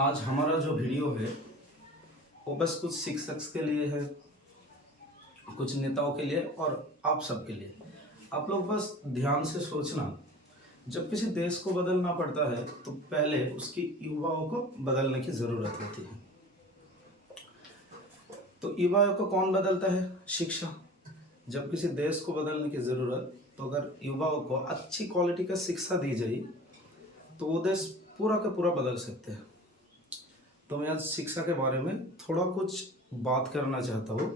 आज हमारा जो वीडियो है वो बस कुछ शिक्षक के लिए है, कुछ नेताओं के लिए और आप सबके लिए। आप लोग बस ध्यान से सोचना, जब किसी देश को बदलना पड़ता है तो पहले उसकी युवाओं को बदलने की ज़रूरत होती है। तो युवाओं को कौन बदलता है? शिक्षा। जब किसी देश को बदलने की ज़रूरत, तो अगर युवाओं को अच्छी क्वालिटी का शिक्षा दी जाए तो वो देश पूरा का पूरा बदल सकते हैं। तो मैं आज शिक्षा के बारे में थोड़ा कुछ बात करना चाहता हूँ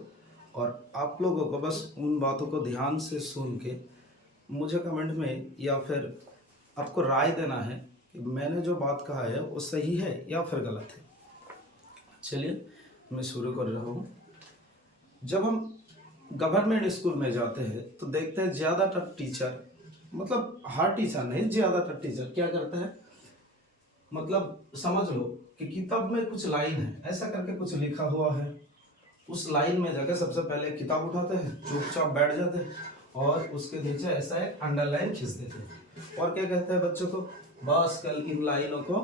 और आप लोगों को बस उन बातों को ध्यान से सुन के मुझे कमेंट में या फिर आपको राय देना है कि मैंने जो बात कहा है वो सही है या फिर गलत है। चलिए मैं शुरू कर रहा हूँ। जब हम गवर्नमेंट स्कूल में जाते हैं तो देखते हैं ज़्यादातर टीचर, मतलब हर टीचर नहीं, ज़्यादातर टीचर क्या करता है, मतलब समझ लो कि किताब में कुछ लाइन है, ऐसा करके कुछ लिखा हुआ है, उस लाइन में जाकर सबसे पहले किताब उठाते हैं, चुपचाप बैठ जाते हैं और उसके नीचे ऐसा एक अंडरलाइन खींच देते हैं और क्या कहते हैं बच्चों को, बस कल इन लाइनों को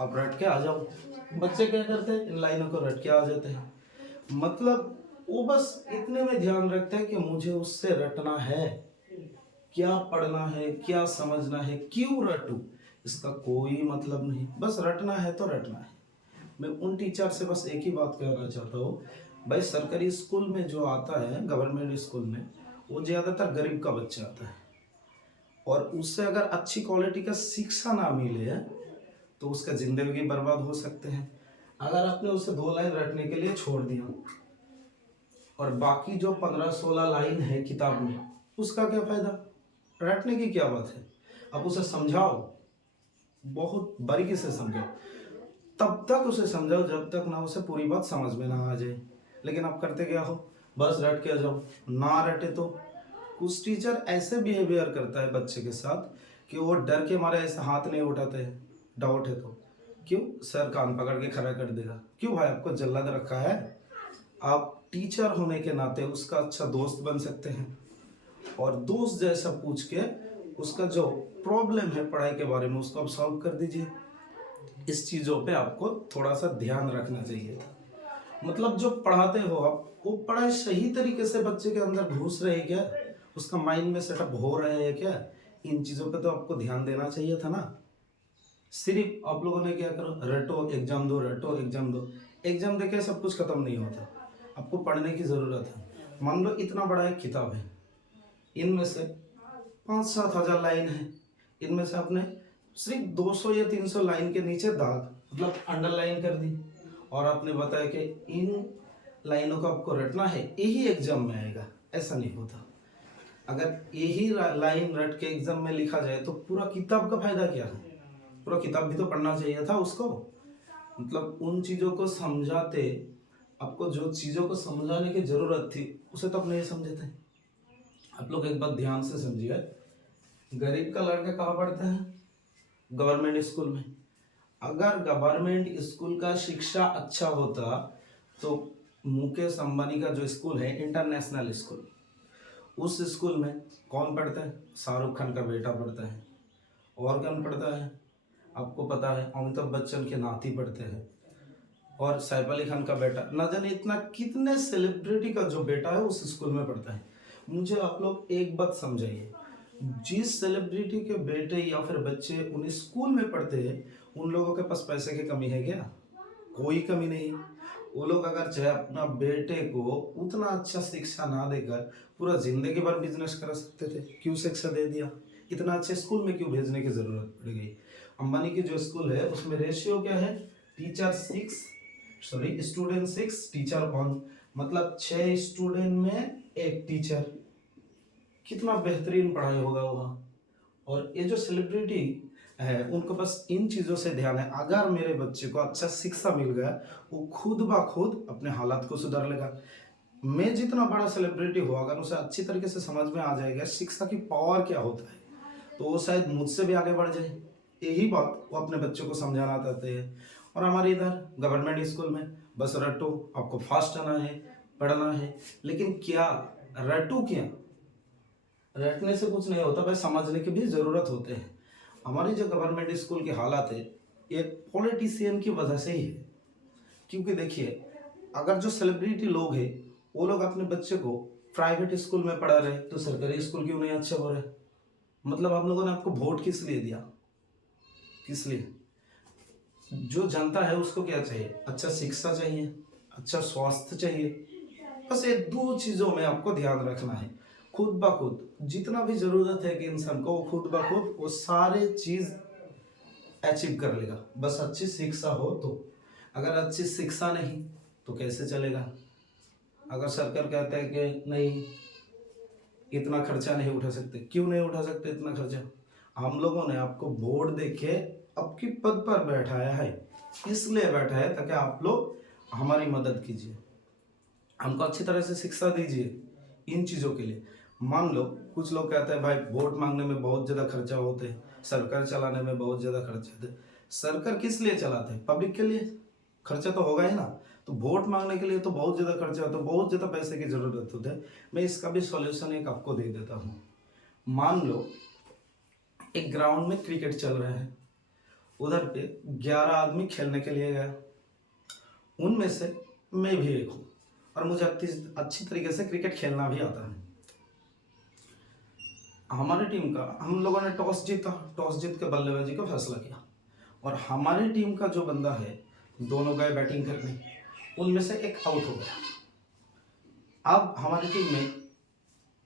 आप रट के आ जाओ। बच्चे क्या करते हैं, इन लाइनों को रट के आ जाते हैं। मतलब वो बस इतने में ध्यान रखते हैं कि मुझे उससे रटना है, क्या पढ़ना है, क्या समझना है, क्यों रटूं, इसका कोई मतलब नहीं, बस रटना है तो रटना है। मैं उन टीचर से बस एक ही बात कहना चाहता हूँ, भाई सरकारी स्कूल में जो आता है, गवर्नमेंट स्कूल में, वो ज़्यादातर गरीब का बच्चा आता है और उससे अगर अच्छी क्वालिटी का शिक्षा ना मिले तो उसका ज़िंदगी बर्बाद हो सकते हैं। अगर आपने उसे 2 लाइन रटने के लिए छोड़ दिया और बाकी जो 15-16 लाइन है किताब में, उसका क्या फ़ायदा? रटने की क्या बात है? आप उसे समझाओ, बहुत बारीकी से समझाओ, तब तक उसे समझाओ जब तक ना उसे पूरी बात समझ में ना आ जाए। लेकिन आप करते क्या हो, बस रट के आ जाओ। ना रटे तो कुछ टीचर ऐसे बिहेवियर करता है बच्चे के साथ कि वो डर के मारे ऐसे हाथ नहीं उठाते हैं, डाउट है तो क्यों, सर कान पकड़ के खड़ा कर देगा। क्यों भाई, आपको जल्लाद रखा है? आप टीचर होने के नाते उसका अच्छा दोस्त बन सकते हैं और दोस्त जैसा पूछ के उसका जो प्रॉब्लम है पढ़ाई के बारे में उसको आप सॉल्व कर दीजिए। इस चीज़ों पे आपको थोड़ा सा ध्यान रखना चाहिए। मतलब जो पढ़ाते हो आप, वो पढ़ाई सही तरीके से बच्चे के अंदर घुस रही है क्या, उसका माइंड में सेटअप हो रहा है क्या, इन चीज़ों पे तो आपको ध्यान देना चाहिए था ना। सिर्फ आप लोगों ने क्या करो, रटो एग्जाम दो, रटो एग्जाम दो। एग्जाम देके सब कुछ खत्म नहीं होता, आपको पढ़ने की ज़रूरत है। मान लो इतना बड़ा एक किताब है, इनमें से 5-7 हज़ार लाइन है, इनमें से आपने सिर्फ 200 या 300 लाइन के नीचे दाग, मतलब अंडरलाइन कर दी और आपने बताया कि इन लाइनों को आपको रटना है, यही एग्जाम में आएगा। ऐसा नहीं होता। अगर यही लाइन रट के एग्जाम में लिखा जाए तो पूरा किताब का फायदा क्या है? पूरा किताब भी तो पढ़ना चाहिए था उसको। मतलब उन चीज़ों को समझाते, आपको जो चीज़ों को समझाने की ज़रूरत थी उसे तो आप नहीं समझे थे। आप लोग एक बात ध्यान से समझिए, गरीब का लड़का कहाँ पढ़ता है? गवर्नमेंट स्कूल में। अगर गवर्नमेंट स्कूल का शिक्षा अच्छा होता तो मुकेश अंबानी का जो स्कूल है, इंटरनेशनल स्कूल, उस स्कूल में कौन पढ़ता है? शाहरुख खान का बेटा पढ़ता है। और कौन पढ़ता है? आपको पता है, अमिताभ बच्चन के नाती पढ़ते हैं और सैफ अली खान का बेटा, ना जाने इतना कितने सेलिब्रिटी का जो बेटा है उस स्कूल में पढ़ता है। मुझे आप लोग एक बात समझाइए, जिस सेलिब्रिटी के बेटे या फिर बच्चे उन स्कूल में पढ़ते हैं, उन लोगों के पास पैसे की कमी है क्या? कोई कमी नहीं। वो लोग अगर चाहे अपना बेटे को उतना अच्छा शिक्षा ना देकर पूरा जिंदगी भर बिजनेस कर सकते थे, क्यों शिक्षा दे दिया? इतना अच्छे स्कूल में क्यों भेजने की जरूरत पड़ गई? अंबानी की जो स्कूल है उसमें रेशियो क्या है? स्टूडेंट 6 टीचर 1, मतलब 6 स्टूडेंट में 1 टीचर। कितना बेहतरीन पढ़ाई होगा वहाँ। और ये जो सेलिब्रिटी है उनको बस इन चीज़ों से ध्यान है, अगर मेरे बच्चे को अच्छा शिक्षा मिल गया वो खुद ब खुद अपने हालात को सुधार लेगा। मैं जितना बड़ा सेलिब्रिटी हो, अगर उसे अच्छी तरीके से समझ में आ जाएगा शिक्षा की पावर क्या होता है, तो वो शायद मुझसे भी आगे बढ़ जाए। यही बात वो अपने बच्चों को समझाना चाहते हैं। और हमारे इधर गवर्नमेंट स्कूल में बस रटो, आपको फास्ट आना है, पढ़ना है, लेकिन क्या रटू क्या? रटने से कुछ नहीं होता भाई, समझने की भी ज़रूरत होते हैं। हमारी जो गवर्नमेंट स्कूल की हालत है, ये पॉलिटिशियन की वजह से ही है। क्योंकि देखिए, अगर जो सेलिब्रिटी लोग हैं वो लोग अपने बच्चे को प्राइवेट स्कूल में पढ़ा रहे तो सरकारी स्कूल क्यों नहीं अच्छे हो रहे? मतलब हम लोगों ने आपको वोट किस लिए दिया? किस लिए? जो जनता है उसको क्या चाहिए? अच्छा शिक्षा चाहिए, अच्छा स्वास्थ्य चाहिए। बस ये दो चीजों में आपको ध्यान रखना है। खुद ब खुद जितना भी जरूरत है कि इंसान को, वो खुद ब खुद वो सारे चीज अचीव कर लेगा, बस अच्छी शिक्षा हो तो। अगर अच्छी शिक्षा नहीं तो कैसे चलेगा? अगर सरकार कहता है कि नहीं इतना खर्चा नहीं उठा सकते, क्यों नहीं उठा सकते इतना खर्चा? हम लोगों ने आपको वोट देके आपकी पद पर बैठाया है, इसलिए बैठा है ताकि आप लोग हमारी मदद कीजिए, हमको अच्छी तरह से शिक्षा दीजिए। इन चीज़ों के लिए मान लो कुछ लोग कहते हैं भाई वोट मांगने में बहुत ज़्यादा खर्चा होते हैं, सरकार चलाने में बहुत ज़्यादा खर्चा होते हैं। सरकार किस लिए चलाते हैं? पब्लिक के लिए। खर्चा तो होगा ही ना। तो वोट मांगने के लिए तो बहुत ज़्यादा खर्चा होता है, बहुत ज़्यादा पैसे की ज़रूरत होती है। मैं इसका भी सॉल्यूशन एक आपको दे देता हूँ। मान लो एक ग्राउंड में क्रिकेट चल रहा है, उधर पे 11 आदमी खेलने के लिए गया, उनमें से मैं भी एक हूँ और मुझे अच्छी तरीके से क्रिकेट खेलना भी आता है। हमारी टीम का हम लोगों ने टॉस जीता, टॉस जीत के बल्लेबाजी का फैसला किया और हमारी टीम का जो बंदा है, दोनों गए बैटिंग करने, उनमें से एक आउट हो गया। अब हमारी टीम में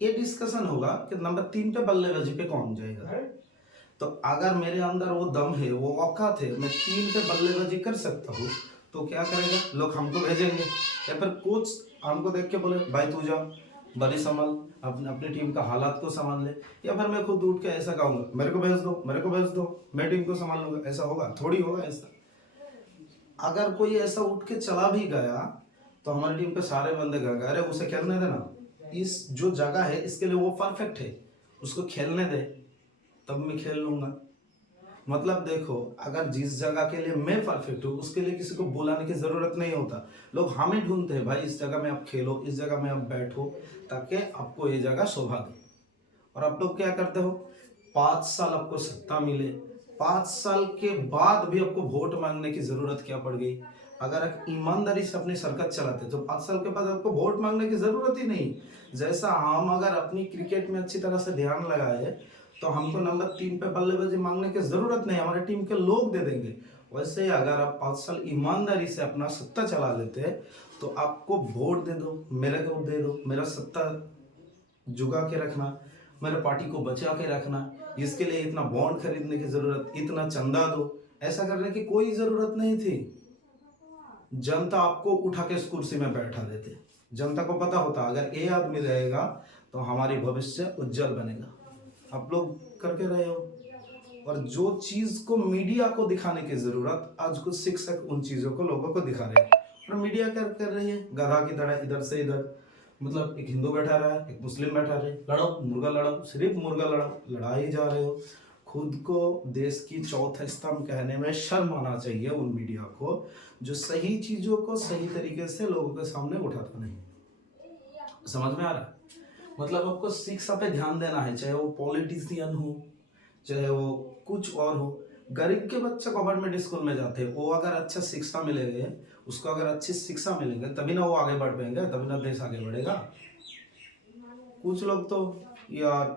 ये डिस्कशन होगा कि नंबर 3 पे बल्लेबाजी पे कौन जाएगा। तो अगर मेरे अंदर वो दम है, वो औकात है, मैं 3 पे बल्लेबाजी कर सकता हूँ, तो क्या करेगा? लोग हमको भेजेंगे या फिर कोच हमको देख के बोले भाई तू जा, बड़ी संभाल, अपनी टीम का हालात को संभाल ले। या फिर मैं खुद उठ के ऐसा कहूँगा मेरे को भेज दो, मेरे को भेज दो, मैं टीम को संभाल लूंगा। ऐसा होगा? थोड़ी होगा ऐसा। अगर कोई ऐसा उठ के चला भी गया तो हमारी टीम पे सारे बंदे कहेंगे अरे उसे खेलने देना, इस जो जगह है इसके लिए वो परफेक्ट है, उसको खेलने दे, तब मैं खेल लूंगा। मतलब देखो, अगर जिस जगह के लिए मैं परफेक्ट हूँ उसके लिए किसी को बुलाने की जरूरत नहीं होता। लोग हमें ढूंढते हैं भाई इस जगह में आप खेलो, इस जगह में आप बैठो, ताकि आपको ये जगह शोभा दे। और आप लोग क्या करते हो? 5 साल आपको सत्ता मिले, 5 साल के बाद भी आपको वोट मांगने की जरूरत क्या पड़ गई? अगर आप ईमानदारी से अपनी सरकार चलाते तो 5 साल के बाद आपको वोट मांगने की जरूरत ही नहीं। जैसा हम अगर अपनी क्रिकेट में अच्छी तरह से ध्यान लगाए तो हमको नंबर 3 पे बल्लेबाजी मांगने की जरूरत नहीं, हमारे टीम के लोग दे देंगे। वैसे अगर आप 5 साल ईमानदारी से अपना सत्ता चला लेते तो आपको वोट दे दो, मेरे को दे दो, मेरा सत्ता जुगा के रखना, मेरे पार्टी को बचा के रखना, इसके लिए इतना बॉन्ड खरीदने की जरूरत, इतना चंदा दो, ऐसा करने की कोई जरूरत नहीं थी। जनता आपको उठा के इस कुर्सी में बैठा देते। जनता को पता होता अगर ये आदमी रहेगा तो हमारी भविष्य उज्जवल बनेगा। आप लोग करके रहे हो। और जो चीज को मीडिया को दिखाने की जरूरत, आज कुछ शिक्षक उन चीजों को लोगों को दिखा रहे हैं और मीडिया क्या कर रही है? गधा की तरह इधर से इधर, मतलब एक हिंदू बैठा रहा है, एक मुस्लिम बैठा रहे, लड़ो मुर्गा लड़ो, सिर्फ मुर्गा लड़ो, लड़ाई जा रहे हो। खुद को देश की चौथा स्तंभ कहने में शर्म आना चाहिए उन मीडिया को जो सही चीजों को सही तरीके से लोगों के सामने उठाता नहीं। समझ में आ रहा है? मतलब आपको शिक्षा पे ध्यान देना है, चाहे वो पॉलिटिशियन हो, चाहे वो कुछ और हो। गरीब के बच्चे गवर्नमेंट स्कूल में जाते हैं, वो अगर अच्छा शिक्षा मिलेगी, उसको अगर अच्छी शिक्षा मिलेंगे तभी ना वो आगे बढ़ पाएंगे, तभी ना देश आगे बढ़ेगा। कुछ लोग तो यार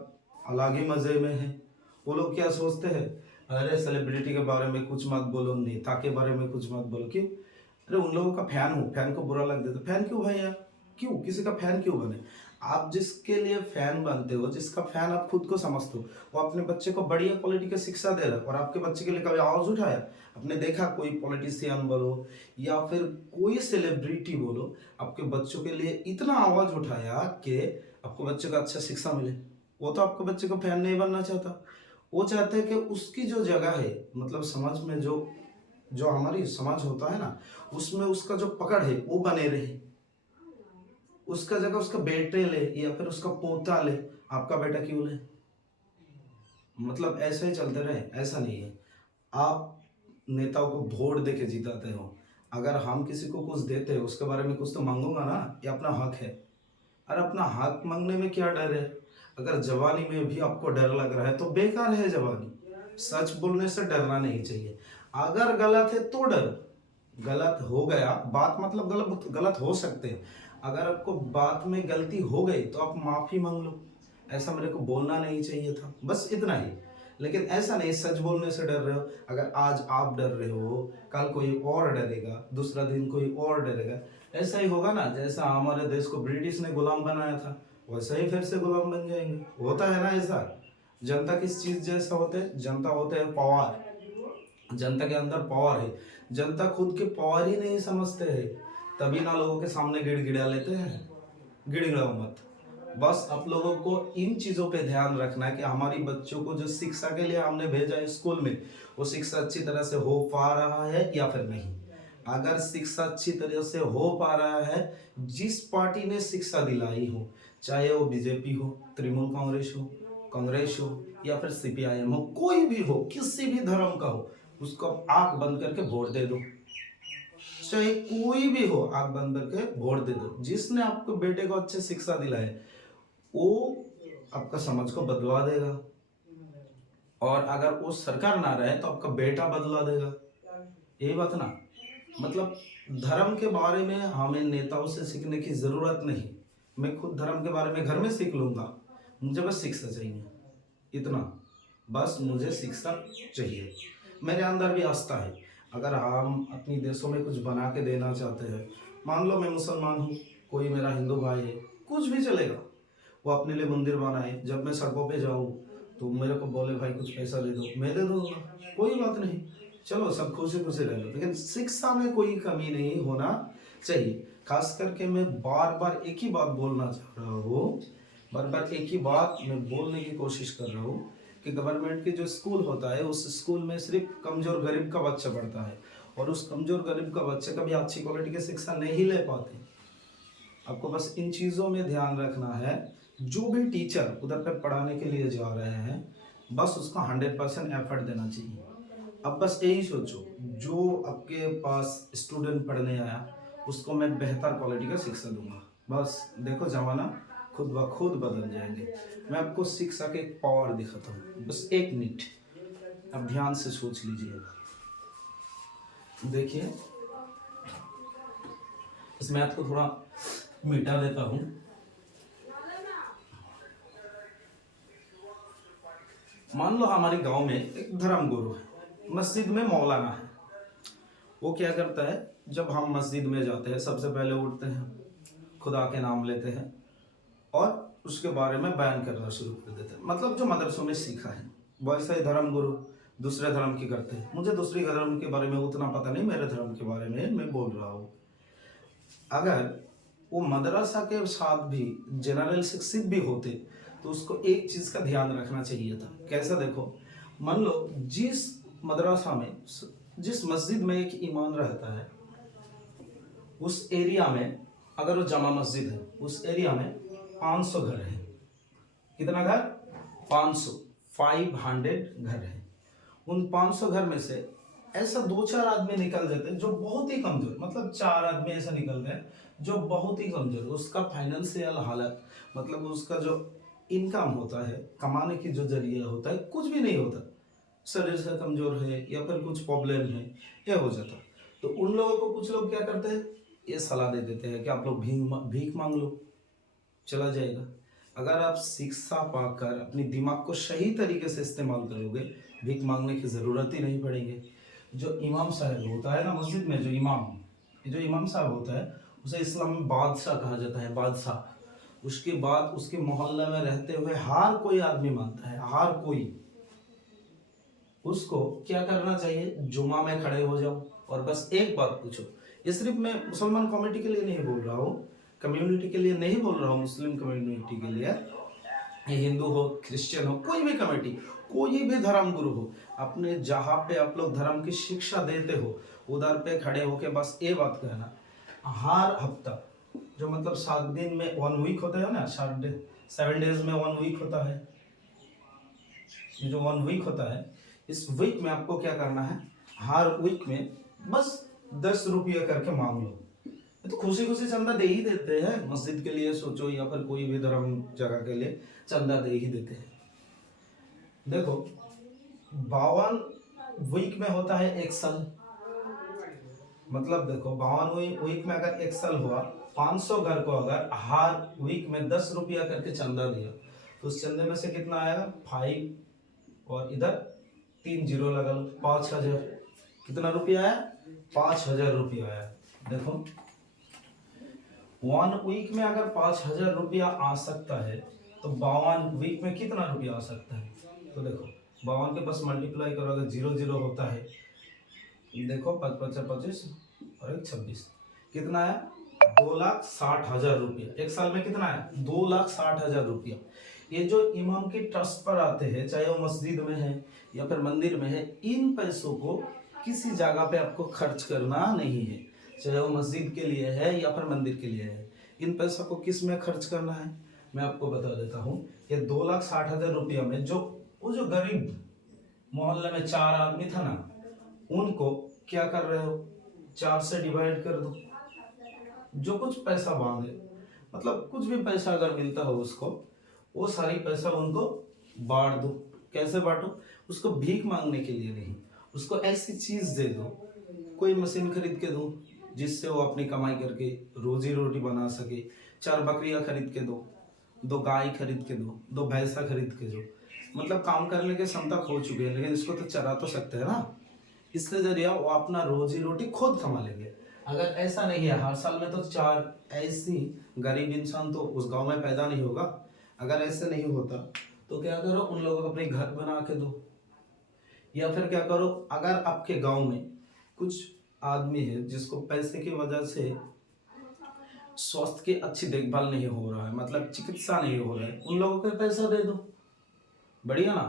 अलग ही मजे में है। वो लोग क्या सोचते हैं, अरे सेलिब्रिटी के बारे में कुछ मत बोलो, नेता के बारे में कुछ मत बोलो। क्यों? अरे उन लोगों का फैन हूँ, फैन को बुरा लग देता, फैन क्यों भाई यार? क्यों किसी का फैन क्यों बने? आप जिसके लिए फैन बनते हो, जिसका फैन आप खुद को समझते हो, वो अपने बच्चे को बढ़िया क्वालिटी की शिक्षा दे रहा है और आपके बच्चे के लिए कभी आवाज उठाया? आपने देखा कोई पॉलिटिशियन बोलो या फिर कोई सेलिब्रिटी बोलो आपके बच्चों के लिए इतना आवाज उठाया कि आपको बच्चे को अच्छा शिक्षा मिले? वो तो आपके बच्चे को फैन नहीं बनना चाहता। वो चाहते हैं कि उसकी जो जगह है, मतलब समाज में जो जो हमारी समाज होता है ना, उसमें उसका जो पकड़ है वो बने रहे, उसका जगह उसका बेटे ले या फिर उसका पोता ले, आपका बेटा क्यों ले? मतलब ऐसे ही चलते रहे? ऐसा नहीं है। आप नेताओं को वोट दे के जिताते हो, अगर हम किसी को कुछ देते हैं उसके बारे में कुछ तो मांगूंगा ना, ये अपना हक है। अरे अपना हक मांगने में क्या डर है? अगर जवानी में भी आपको डर लग रहा है तो बेकार है जवानी। सच बोलने से डरना नहीं चाहिए। अगर गलत है तो डर, गलत हो गया बात, मतलब गलत गलत हो सकते हैं, अगर आपको बात में गलती हो गई तो आप माफी मांग लो, ऐसा मेरे को बोलना नहीं चाहिए था, बस इतना ही। लेकिन ऐसा नहीं सच बोलने से डर रहे हो, अगर आज आप डर रहे हो कल कोई और डरेगा, दूसरा दिन कोई और डरेगा, ऐसा ही होगा ना। जैसा हमारे देश को ब्रिटिश ने गुलाम बनाया था वैसा ही फिर से गुलाम बन जाएंगे, होता है ना ऐसा। जनता किस चीज जैसा होते हैं, जनता होते हैं पावर, जनता के अंदर पावर है, जनता खुद के पावर ही नहीं समझते हैं, तभी ना लोगों के सामने गिड़गिड़ा लेते हैं। गिड़गिड़ाओ मत, बस आप लोगों को इन चीजों पे ध्यान रखना है कि हमारी बच्चों को जो शिक्षा के लिए हमने भेजा है स्कूल में, वो शिक्षा अच्छी तरह से हो पा रहा है या फिर नहीं। अगर शिक्षा अच्छी तरह से हो पा रहा है, जिस पार्टी ने शिक्षा दिलाई हो, चाहे वो बीजेपी हो, तृणमूल कांग्रेस हो या फिर सीपीआईएम हो, कोई भी हो, किसी भी धर्म का हो, उसको आंख बंद करके वोट दे दो। चाहे कोई भी हो, आंख बंद करके वोट दे दो। जिसने आपको बेटे को अच्छे शिक्षा दिलाए वो आपका समाज को बदलवा देगा, और अगर वो सरकार ना रहे तो आपका बेटा बदला देगा। यही बात ना। मतलब धर्म के बारे में हमें नेताओं से सीखने की जरूरत नहीं, मैं खुद धर्म के बारे में घर में सीख लूंगा, मुझे बस शिक्षा चाहिए, इतना, बस मुझे शिक्षा चाहिए। मेरे अंदर भी आस्था है, अगर हम अपनी देशों में कुछ बना के देना चाहते हैं, मान लो मैं मुसलमान हूँ, कोई मेरा हिंदू भाई है, कुछ भी चलेगा, वो अपने लिए मंदिर बनाए, जब मैं सड़कों पे जाऊँ तो मेरे को बोले भाई कुछ पैसा दे दो, मैं दे दूंगा, कोई बात नहीं, चलो सब खुशी खुशी रह लो। लेकिन शिक्षा में कोई कमी नहीं होना चाहिए। खास करके मैं बार बार एक ही बात बोलना चाह रहा हूँ, बार बार एक ही बात मैं बोलने की कोशिश कर रहा हूँ कि गवर्नमेंट के जो स्कूल होता है उस स्कूल में सिर्फ कमजोर गरीब का बच्चा पढ़ता है, और उस कमजोर गरीब का बच्चा कभी अच्छी क्वालिटी की शिक्षा नहीं ले पाते। आपको बस इन चीज़ों में ध्यान रखना है। जो भी टीचर उधर पे पढ़ाने के लिए जा रहे हैं, बस उसका 100% एफर्ट देना चाहिए। अब बस यही सोचो, जो आपके पास स्टूडेंट पढ़ने आया उसको मैं बेहतर क्वालिटी का शिक्षा दूंगा, बस देखो जमाना खुद ब खुद बदल जाएंगे। मैं आपको शिक्षा के एक पावर दिखाता हूँ, बस 1 मिनट अब ध्यान से सोच लीजिएगा। देखिए, इस मैथ को थोड़ा मिटा देता हूँ। मान लो हमारे गांव में एक धर्म गुरु है, मस्जिद में मौलाना है। वो क्या करता है, जब हम मस्जिद में जाते हैं सबसे पहले उठते हैं, खुदा के नाम लेते हैं और उसके बारे में बयान करना शुरू कर देते हैं, मतलब जो मदरसों में सीखा है। वैसे ही धर्म गुरु दूसरे धर्म की करते हैं। मुझे दूसरी धर्म के बारे में उतना पता नहीं, मेरे धर्म के बारे में मैं बोल रहा हूँ। अगर वो मदरसा के साथ भी जनरल शिक्षित भी होते तो उसको एक चीज का ध्यान रखना चाहिए था। कैसा, देखो, मान लो जिस मदरसा में, जिस मस्जिद में एक ईमान रहता है, उस एरिया में, अगर वो जामा मस्जिद है, उस एरिया में 500 घर है। कितना घर? 500 घर है। उन 500 घर में से ऐसा 2-4 आदमी निकल जाते हैं जो बहुत ही कमजोर, मतलब 4 आदमी ऐसा निकल गए जो बहुत ही कमजोर, उसका फाइनेंशियल हालत, मतलब उसका जो इनकम होता है, कमाने की जो जरिया होता है, कुछ भी नहीं होता, शरीर से कमजोर है या फिर कुछ प्रॉब्लम है, यह हो जाता। तो उन लोगों को कुछ लोग क्या करते हैं, ये सलाह दे देते हैं कि आप लोग भीख मांग लो, चला जाएगा। अगर आप शिक्षा पाकर अपनी दिमाग को सही तरीके से इस्तेमाल करोगे, भीख मांगने की ज़रूरत ही नहीं पड़ेगी। जो इमाम साहब होता है ना मस्जिद में, जो इमाम साहब होता है, उसे इस्लाम में बादशाह कहा जाता है, बादशाह। उसके बाद उसके मोहल्ले में रहते हुए हर कोई आदमी मानता है, हर कोई। उसको क्या करना चाहिए, जुमा में खड़े हो जाओ और बस एक बात पूछो। ये सिर्फ मैं मुसलमान कम्युनिटी के लिए नहीं बोल रहा हूँ, कम्युनिटी के लिए नहीं बोल रहा हूँ, मुस्लिम कम्युनिटी के लिए, हिंदू हो, क्रिश्चियन हो, कोई भी कम्युनिटी, कोई भी धर्म गुरु हो, अपने जहाँ पे आप लोग धर्म की शिक्षा देते हो उधर पे खड़े होके बस ये बात कहना, हर हफ्ता, जो मतलब 7 दिन में 1 वीक होता है ना, 7 डेज में 1 वीक होता है, ये जो 1 वीक होता है, इस वीक में आपको क्या करना है, हर वीक में बस 10 रुपये करके मांग लो। तो खुशी खुशी चंदा दे ही देते हैं, मस्जिद के लिए सोचो या फिर कोई भी धर्म जगह के लिए चंदा दे ही देते हैं। देखो, 52 वीक में होता है एक साल। मतलब देखो 52 वीक में अगर एक साल हुआ, 500 घर को अगर हर वीक में 10 रुपया करके चंदा दिया, तो उस चंदे में से कितना आएगा 5, और इधर 3 जीरो लगा लो, 5000। कितना रुपया आया? 5000 रुपया आया। देखो 1 वीक में अगर 5000 रुपया आ सकता है, तो 52 वीक में कितना रुपया आ सकता है? तो देखो 52 के पास मल्टीप्लाई करो, अगर 0 0 होता है, देखो 5 5 25 और 1 26, कितना है? 2,60,000 रुपया। एक साल में कितना है? 2,60,000 रुपया। ये जो इमाम के ट्रस्ट पर आते हैं, चाहे वो मस्जिद में है या फिर मंदिर में है, इन पैसों को किसी जगह पे आपको खर्च करना नहीं है, चाहे वो मस्जिद के लिए है या फिर मंदिर के लिए है। इन पैसों को किस में खर्च करना है मैं आपको बता देता हूँ। ये 2,60,000 रुपया में जो वो जो गरीब मोहल्ले में 4 आदमी था ना, उनको क्या कर रहे हो? 4 से डिवाइड कर दो। जो कुछ पैसा मांगे, मतलब कुछ भी पैसा अगर मिलता हो उसको, वो सारी पैसा उनको बांट दो। कैसे बांटो? उसको भीख मांगने के लिए नहीं, उसको ऐसी चीज दे दो, कोई मशीन खरीद के दो जिससे वो अपनी कमाई करके रोजी रोटी बना सके। 4 बकरियां खरीद के दो, 2 गाय खरीद के दो, 2 भैंसा खरीद के दो। मतलब काम करने की क्षमता खो चुके हैं, लेकिन इसको तो चरा तो सकते हैं ना। इसके जरिए वो अपना रोजी रोटी खुद कमा लेंगे। अगर ऐसा नहीं है, हर साल में तो 4 ऐसी गरीब इंसान तो उस गांव में पैदा नहीं होगा। अगर ऐसे नहीं होता तो क्या करो, उन लोगों को अपने घर बना के दो। या फिर क्या करो, अगर आपके गांव में कुछ आदमी है जिसको पैसे की वजह से स्वास्थ्य की अच्छी देखभाल नहीं हो रहा है, मतलब चिकित्सा नहीं हो रहा है, उन लोगों को पैसा दे दो। बढ़िया ना।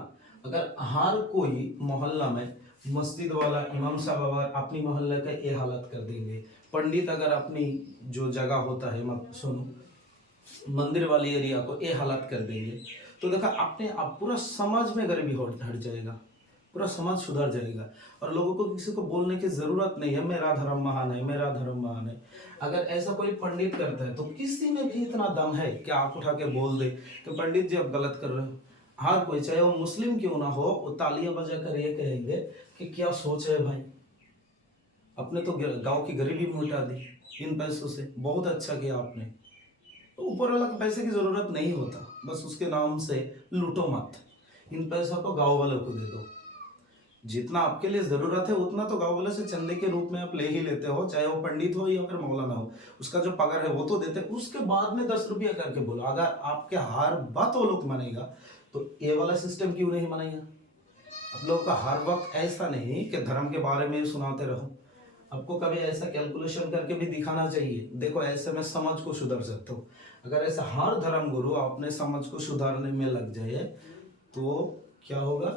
अगर हर कोई मोहल्ला में मस्जिद वाला इमाम साहब अगर अपनी मोहल्ले का ये हालत कर देंगे, पंडित अगर अपनी जो जगह होता है, मत सुनो, मंदिर वाली एरिया को ये हालत कर देंगे, तो देखा अपने आप पूरा समाज में गरीबी हट जाएगा, पूरा समाज सुधर जाएगा। और लोगों को किसी को बोलने की जरूरत नहीं है मेरा धर्म महान है, मेरा धर्म महान है। अगर ऐसा कोई पंडित करता है तो किसी में भी इतना दम है कि आंख उठा के बोल दे कि पंडित जी आप गलत कर रहे हो। हर कोई, चाहे वो मुस्लिम क्यों ना हो, वो तालियां बजा कर ये कहेंगे कि क्या सोच है भाई, अपने तो गांव की गरीबी मिटा दी इन पैसों से, बहुत अच्छा किया आपने। तो ऊपर वाला को पैसे की जरूरत नहीं होता, बस उसके नाम से लूटो मत। इन पैसों को गांव वालों को दे दो। जितना आपके लिए जरूरत है उतना तो गांव वाले से चंदे के रूप में आप ले ही लेते हो, चाहे वो पंडित हो या फिर मौलाना हो, उसका जो पगार है वो तो देते। उसके बाद में 10 रुपया करके बोलो। अगर आपके हर बात वो लोग मानेगा तो ये वाला सिस्टम क्यों नहीं मानेगा? आप लोगों का हर वक्त ऐसा नहीं कि धर्म के बारे में सुनाते रहो, आपको कभी ऐसा कैलकुलेशन करके भी दिखाना चाहिए, देखो ऐसे में समाज को सुधार सकते हो। अगर ऐसा हर धर्म गुरु अपने समाज को सुधारने में लग जाए तो क्या होगा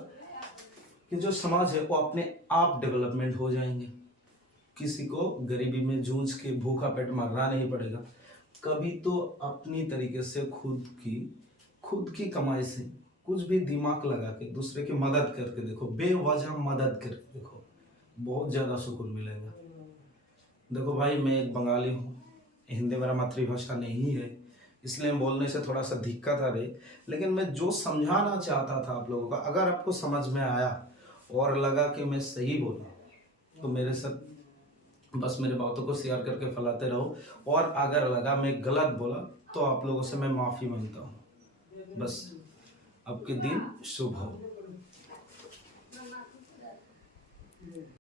कि जो समाज है वो अपने आप डेवलपमेंट हो जाएंगे। किसी को गरीबी में जूझ के भूखा पेट मरना नहीं पड़ेगा। कभी तो अपनी तरीके से खुद की कमाई से कुछ भी दिमाग लगा के दूसरे की मदद करके देखो, बेवजह मदद करके देखो, बहुत ज़्यादा सुकून मिलेगा। देखो भाई, मैं एक बंगाली हूँ, हिंदी मेरा मातृभाषा नहीं है, इसलिए बोलने से थोड़ा सा दिक्कत आ रही, लेकिन मैं जो समझाना चाहता था आप लोगों का, अगर आपको समझ में आया और लगा कि मैं सही बोला तो मेरे साथ बस मेरे बातों को शेयर करके फैलाते रहो। और अगर लगा मैं गलत बोला तो आप लोगों से मैं माफ़ी मांगता हूँ। बस आपके दिन शुभ हो।